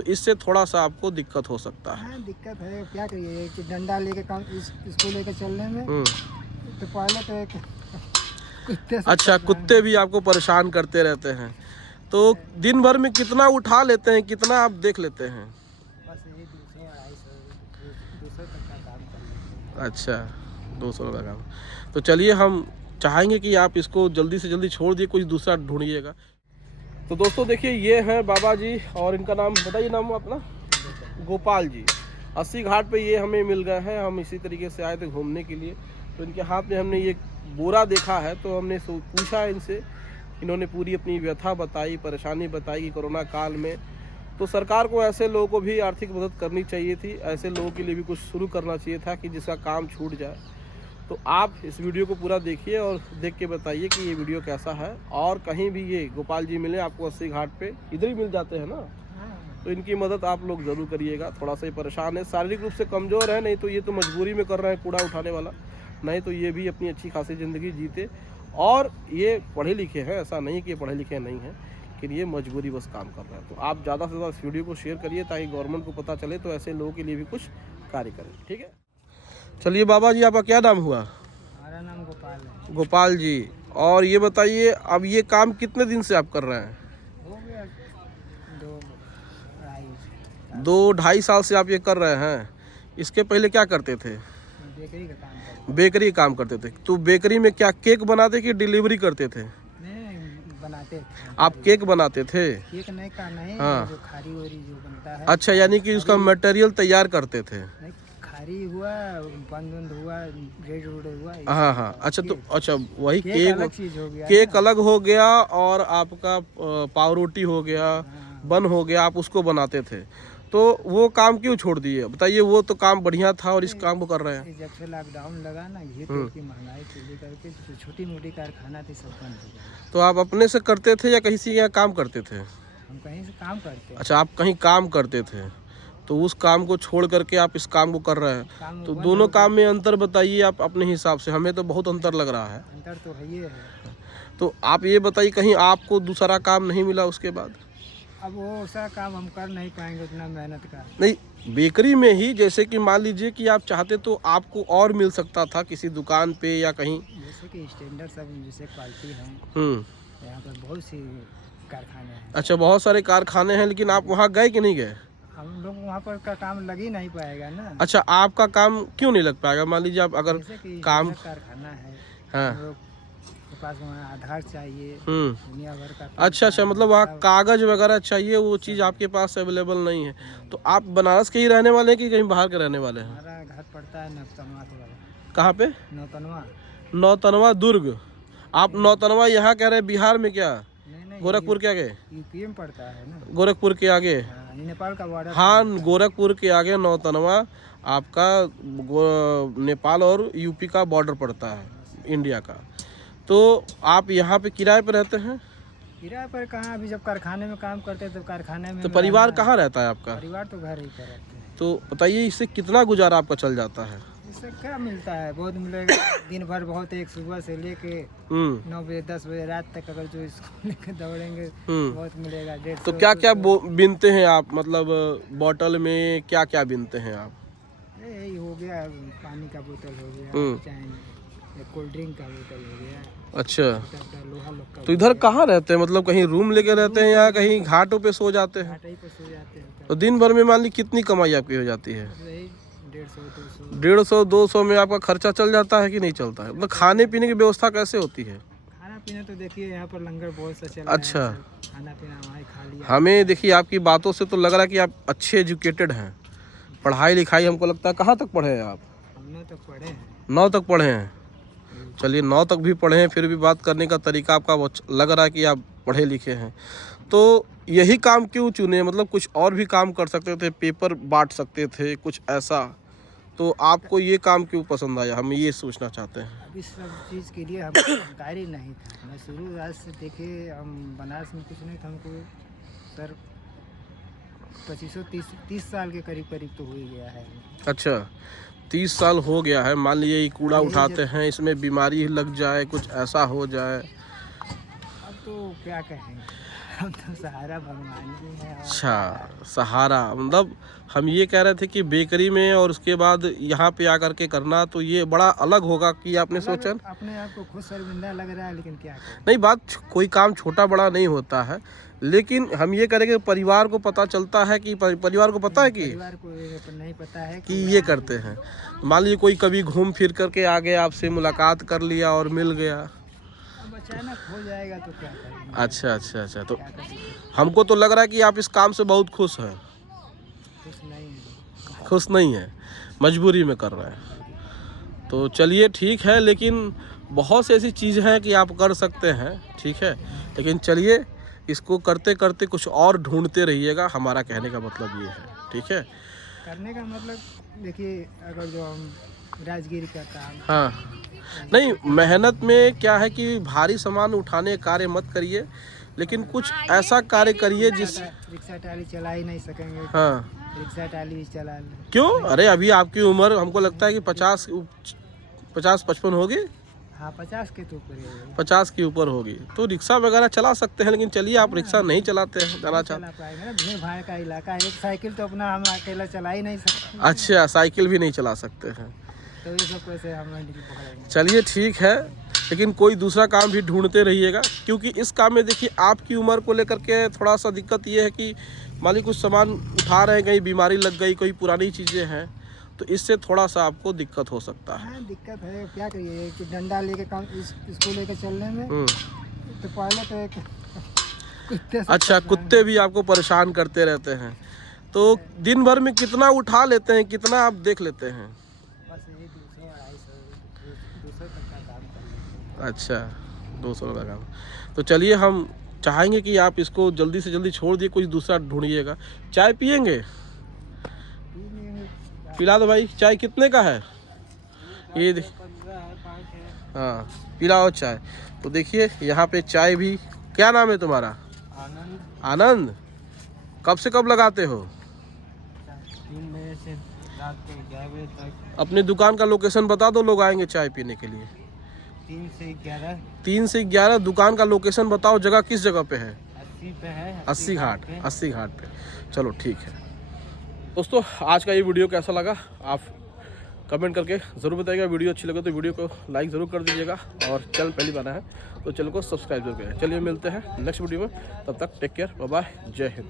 तो इससे थोड़ा सा आपको दिक्कत हो सकता है। हाँ दिक्कत है, क्या करिए कि डंडा लेके काम इसको लेके चलने में तो पहले तो एक कुत्ते से अच्छा, कुत्ते भी आपको परेशान करते रहते हैं। तो दिन भर में कितना उठा लेते हैं, कितना आप देख लेते हैं? बस यही 200 तक का काम कर लेते हैं। अच्छा, 200 का काम। तो चलिए, हम चाहेंगे कि आप इसको जल्दी से जल्दी छोड़ दिए, कुछ दूसरा ढूंढिएगा। तो दोस्तों देखिए, ये हैं बाबा जी, और इनका नाम बताइए, नाम अपना? गोपाल जी। 80 घाट पे ये हमें मिल गए हैं। हम इसी तरीके से आए थे घूमने के लिए, तो इनके हाथ में हमने ये बोरा देखा है, तो हमने पूछा इनसे। इन्होंने पूरी अपनी व्यथा बताई, परेशानी बताई कि कोरोना काल में तो सरकार को ऐसे लोगों को भी आर्थिक मदद करनी चाहिए थी, ऐसे लोगों के लिए भी कुछ शुरू करना चाहिए था कि जिसका काम छूट जाए। तो आप इस वीडियो को पूरा देखिए और देख के बताइए कि ये वीडियो कैसा है। और कहीं भी ये गोपाल जी मिले आपको 80 घाट पे, इधर ही मिल जाते हैं ना, तो इनकी मदद आप लोग ज़रूर करिएगा। थोड़ा सा ही परेशान है, शारीरिक रूप से कमज़ोर है, नहीं तो ये तो मजबूरी में कर रहे हैं कूड़ा उठाने वाला, नहीं तो ये भी अपनी अच्छी खासी ज़िंदगी जीते। और ये पढ़े लिखे हैं, ऐसा नहीं कि ये पढ़े लिखे नहीं हैं, लेकिन ये मजबूरी बस काम कर रहे हैं। तो आप ज़्यादा से ज़्यादा इस वीडियो को शेयर करिए ताकि गवर्नमेंट को पता चले, तो ऐसे लोगों के लिए भी कुछ कार्य करें, ठीक है। चलिए बाबा जी, आपका क्या नाम हुआ? हमारा नाम गोपाल है। गोपाल जी, और ये बताइए, अब ये काम कितने दिन से आप कर रहे हैं? हो गया 2-2.5 साल से आप ये कर रहे हैं। इसके पहले क्या करते थे? बेकरी का काम करते। बेकरी काम करते थे। तो बेकरी में क्या केक बनाते कि डिलीवरी करते थे? नहीं बनाते थे। आप केक बनाते थे? केक नहीं का नहीं, हाँ। जो खारी वारी जो बनता है। अच्छा, यानी कि उसका मटेरियल तैयार करते थे। नहीं, खारी हुआ, बंद हुआ, ब्रेड हुआ। हाँ हाँ, अच्छा, तो अच्छा वही केक अलग चीज हो गया। केक अलग हो गया, और आपका पाव रोटी हो गया, बन हो गया, आप उसको बनाते थे। तो वो काम क्यों छोड़ दिए बताइए? वो तो काम बढ़िया था और इस काम को कर रहे हैं। जब से लॉकडाउन लगा ना, घी तेल की महंगाई को लेकर के जो छोटी मोटी कारखाना थी सब बंद हो गया। तो आप अपने से करते थे या कहीं से यहाँ काम करते थे? हम कहीं से काम करते हैं। अच्छा, आप कहीं काम करते थे, तो उस काम को छोड़ करके आप इस काम को कर रहे हैं। तो दोनों काम में अंतर बताइए आप अपने हिसाब से। हमें तो बहुत अंतर लग रहा है। अंतर तो है ही है। तो आप ये बताइए, कहीं आपको दूसरा काम नहीं मिला उसके बाद? अब वो ऐसा काम हम कर नहीं पाएंगे उतना मेहनत का। नहीं, बेकरी में ही, जैसे कि मान लीजिए कि आप चाहते तो आपको और मिल सकता था किसी दुकान पे या कहीं, जैसे कि स्टैंडर्ड सब जैसे क्वालिटी है। यहाँ पर बहुत सी कारखाने हैं। अच्छा, बहुत सारे कारखाने हैं, लेकिन आप वहाँ गए कि नहीं गए? हम लोग वहाँ पर का काम लग ही नहीं पाएगा ना। अच्छा, आपका काम क्यों नहीं लग पाएगा? मान लीजिए आप अगर काम, कारखाना है, हाँ, हम लोग के पास वहाँ आधार चाहिए, दुनिया भर का। अच्छा, मतलब वहाँ कागज वगैरह चाहिए, वो चीज़ आपके पास अवेलेबल नहीं है। तो आप बनारस के ही रहने वाले हैं कि कहीं बाहर के रहने वाले हैं? हमारा घर पड़ता है नौतनवा थोड़ा। कहाँ पे? नौतनवा। नौतनवा दुर्ग। आप नौतनवा यहाँ कह रहे हैं, बिहार में क्या? नहीं, गोरखपुर के आगे? यूपी में पड़ता है ना। गोरखपुर के आगे? नेपाल का बॉर्डर। हाँ, गोरखपुर के आगे नौतनवा आपका नेपाल और यूपी का बॉर्डर पड़ता है, इंडिया का। तो आप यहाँ पे किराए पे रहते हैं? किराए पर कहाँ, अभी जब कारखाने में काम करते हैं तो कारखाने में। तो परिवार कहाँ रहता है आपका? परिवार तो घर ही पर रहते हैं। तो बताइए, इससे कितना गुजारा आपका चल जाता है? इससे क्या मिलता है? बहुत मिलेगा। दिन भर बहुत, एक सुबह से लेके 9 बजे 10 बजे रात तक अगर जो इसको लेकर दौड़ेंगे बहुत मिलेगा। 150। तो क्या क्या बीनते हैं आप? मतलब बॉटल में क्या क्या बीनते हैं आप? यही हो गया, पानी का बोतल हो गया, चाहे कोल्ड ड्रिंक का बोतल हो गया। अच्छा, लोहा लोग का। तो इधर कहाँ रहते हैं? मतलब कहीं रूम लेके रहते हैं या कहीं घाटों पे सो जाते हैं? घाट ही पे सो जाते हैं। तो दिन भर में मान ली कितनी कमाई आपकी हो जाती है? 150-200 में आपका खर्चा चल जाता है कि नहीं चलता है? मतलब खाने पीने की व्यवस्था कैसे होती है? खाना पीना तो देखिए यहाँ पर लंगर बहुत सा चल रहा है। अच्छा, खाना पीना वहाँ खा लिया। हमें देखिए आपकी बातों से तो लग रहा है कि आप अच्छे एजुकेटेड हैं। पढ़ाई लिखाई हमको लगता है, कहाँ तक पढ़े हैं आप? हम 9 तक पढ़े हैं। 9 तक पढ़े हैं? चलिए, 9 तक भी पढ़े हैं, फिर भी बात करने का तरीका आपका लग रहा है कि आप पढ़े लिखे हैं। तो यही काम क्यों चुने? मतलब कुछ और भी काम कर सकते थे, पेपर बांट सकते थे, कुछ ऐसा। तो आपको ये काम क्यों पसंद आया? हम ये सोचना चाहते हैं। अभी सब चीज़ के लिए हमको जानकारी नहीं था। मैं शुरू रात से देखे, हम बनारस में कुछ नहीं था। हमको सर 25-30 साल के करीब तो हो ही गया है। अच्छा, 30 साल हो गया है। मान लीजिए कूड़ा उठाते हैं, इसमें बीमारी लग जाए, कुछ ऐसा हो जाए, अब तो क्या कहेंगे। हम तो सहारा भगवान ही है। अच्छा, सहारा मतलब हम ये कह रहे थे कि बेकरी में और उसके बाद यहाँ पे आकर के करना तो ये बड़ा अलग होगा कि आपने सोचा। अपने आप को खुद शर्मिंदा लग रहा है, लेकिन क्या करें। नहीं, बात कोई काम छोटा बड़ा नहीं होता है, लेकिन हम ये करेंगे परिवार को पता चलता है कि परिवार को पता है कि परिवार को नहीं पता है कि ये करते हैं। मान लीजिए कोई कभी घूम फिर करके आ गया, आपसे मुलाकात कर लिया और मिल गया, अब अचानक हो जाएगा तो क्या करेंगे। अच्छा अच्छा अच्छा, तो क्या कर सकते हैं। हमको तो लग रहा है कि आप इस काम से बहुत खुश हैं। खुश नहीं है। खुश नहीं है, मजबूरी में कर रहे हैं। तो चलिए ठीक है, लेकिन बहुत सी ऐसी चीज़ हैं कि आप कर सकते हैं, ठीक है, लेकिन चलिए इसको करते करते कुछ और ढूंढते रहिएगा, हमारा कहने का मतलब ये है, ठीक है। करने का मतलब देखिए, अगर जो हम राजगिरी का काम, हाँ, नहीं, मेहनत में क्या है कि भारी सामान उठाने का कार्य मत करिए, लेकिन कुछ ऐसा कार्य करिए जिस रिक्शा टाली चला ही नहीं सकेंगे। हाँ, रिक्शा टाली चला लें। क्यों? अरे अभी आपकी उम्र हमको लगता है कि 50-55 होगी। हाँ, 50 के तो ऊपर ही है। 50 के ऊपर होगी तो रिक्शा वगैरह चला सकते हैं, लेकिन चलिए आप रिक्शा नहीं चलाते हैं, जाना चाहते। चला पाएंगे ना, भीड़ भाड़ का इलाका है। एक साइकिल तो अपना हम अकेला चला ही नहीं सकते। अच्छा, साइकिल भी नहीं चला सकते हैं, तो ये सब कैसे हम नहीं पकड़ेंगे। चलिए ठीक है, लेकिन कोई दूसरा काम भी ढूंढते रहिएगा, क्योंकि इस काम में देखिए आपकी उम्र को लेकर के थोड़ा सा दिक्कत ये है कि मान लीजिए कुछ सामान उठा रहे हैं, कहीं बीमारी लग गई, कोई पुरानी चीज़ें हैं, तो इससे थोड़ा सा आपको दिक्कत हो सकता है। हाँ, दिक्कत है, क्या करिए कि डंडा लेके काम इसको लेके चलने में तो पहले तो एक कुत्ते से अच्छा, कुत्ते भी आपको परेशान करते रहते हैं, तो दिन भर में कितना उठा लेते हैं, कितना आप देख लेते हैं? बस यही 200-250 तक का काम कर लेते हैं। अच्छा, 200 का काम। तो चलिए हम चाहेंगे कि आप इसको जल्दी से जल्दी छोड़ दिए, कुछ दूसरा ढूंढिएगा। चाय पियेंगे? पिला दो भाई। चाय कितने का है? ये देख, 15 है, 5 है। हाँ, पिलाओ चाय। तो देखिए यहाँ पे चाय भी। क्या नाम है तुम्हारा? आनंद। आनंद। कब से कब लगाते हो? 3 बजे से रात के 11 बजे तक। अपनी दुकान का लोकेशन बता दो, लोग आएंगे चाय पीने के लिए। 3 से 11। 3 से 11 दुकान का लोकेशन बताओ, जगह किस जगह पे है? 80 पे है। 80 घाट, 80 घाट पे। चलो ठीक है दोस्तों, आज का ये वीडियो कैसा लगा आप कमेंट करके ज़रूर बताइएगा। वीडियो अच्छी लगे तो वीडियो को लाइक ज़रूर कर दीजिएगा, और चैनल पहली बार है तो चैनल को सब्सक्राइब जरूर करें। चलिए मिलते हैं नेक्स्ट वीडियो में, तब तक टेक केयर, बाय बाय, जय हिंद।